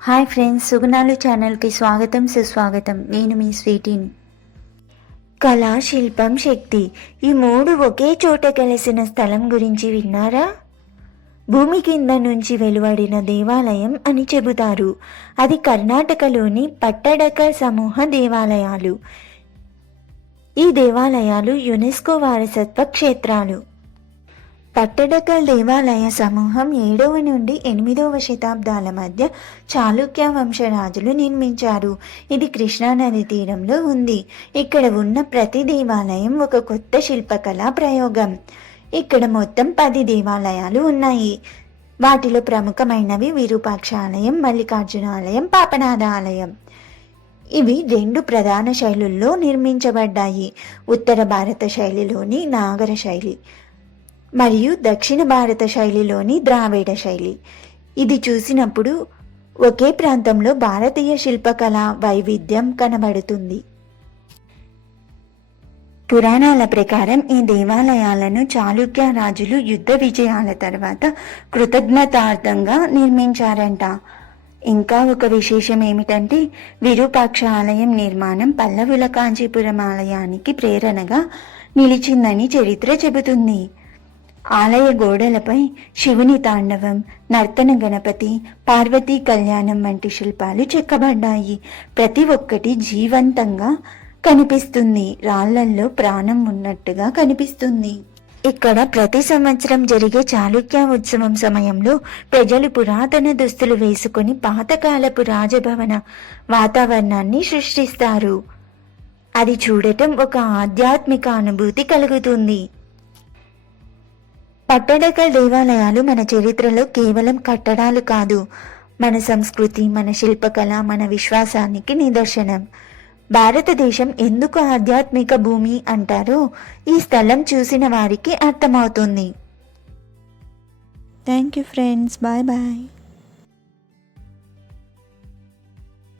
Hi friends, సుగుణాలు ఛానల్కి స్వాగతం సుస్వాగతం. నేను మీ స్వీటీని. కళ, శిల్పం, శక్తి ఈ మూడు ఒకే చోట కలిసిన స్థలం గురించి విన్నారా? భూమి కింద నుంచి వెలువడిన దేవాలయం అని చెబుతారు. అది కర్ణాటకలోని పట్టడక సమూహ దేవాలయాలు. ఈ దేవాలయాలు యునెస్కో వారసత్వ క్షేత్రాలు. పట్టడకల్ దేవాలయ సమూహం 7వ నుండి 8వ శతాబ్దాల మధ్య చాళుక్య వంశరాజులు నిర్మించారు. ఇది కృష్ణానది తీరంలో ఉంది. ఇక్కడ ఉన్న ప్రతి దేవాలయం ఒక కొత్త శిల్పకళా ప్రయోగం. ఇక్కడ మొత్తం 10 దేవాలయాలు ఉన్నాయి. వాటిలో ప్రముఖమైనవి విరూపాక్ష ఆలయం, మల్లికార్జున ఆలయం, పాపనాథ ఆలయం. ఇవి 2 ప్రధాన శైలుల్లో నిర్మించబడ్డాయి. ఉత్తర భారత శైలిలోని నాగర శైలి మరియు దక్షిణ భారత శైలిలోని ద్రావిడ శైలి. ఇది చూసినప్పుడు ఒకే ప్రాంతంలో భారతీయ శిల్పకళ వైవిధ్యం కనబడుతుంది. పురాణాల ప్రకారం ఈ దేవాలయాలను చాళుక్య రాజులు యుద్ధ విజయాల తర్వాత కృతజ్ఞతార్థంగా నిర్మించారంట. ఇంకా ఒక విశేషం ఏమిటంటే, విరూపాక్ష ఆలయం నిర్మాణం పల్లవుల కాంచీపురం ఆలయానికి ప్రేరణగా నిలిచిందని చరిత్ర చెబుతుంది. ఆలయ గోడలపై శివుని తాండవం, నర్తన గణపతి, పార్వతీ కళ్యాణం వంటి శిల్పాలు చెక్కబడ్డాయి. ప్రతి ఒక్కటి జీవంతంగా కనిపిస్తుంది, రాళ్లల్లో ప్రాణం ఉన్నట్టుగా కనిపిస్తుంది. ఇక్కడ ప్రతి సంవత్సరం జరిగే చాళుక్య ఉత్సవం సమయంలో ప్రజలు పురాతన దుస్తులు వేసుకుని పాతకాలపు రాజభవన వాతావరణాన్ని సృష్టిస్తారు. అది చూడటం ఒక ఆధ్యాత్మిక అనుభూతి కలుగుతుంది. పట్టడకల్ దేవాలయాలు మన చరిత్రలో కేవలం కట్టడాలు కాదు, మన సంస్కృతి, మన శిల్పకళ, మన విశ్వాసానికి నిదర్శనం. భారతదేశం ఎందుకు ఆధ్యాత్మిక భూమి అంటారో ఈ స్థలం చూసిన వారికి అర్థమవుతుంది. Thank you friends, bye bye.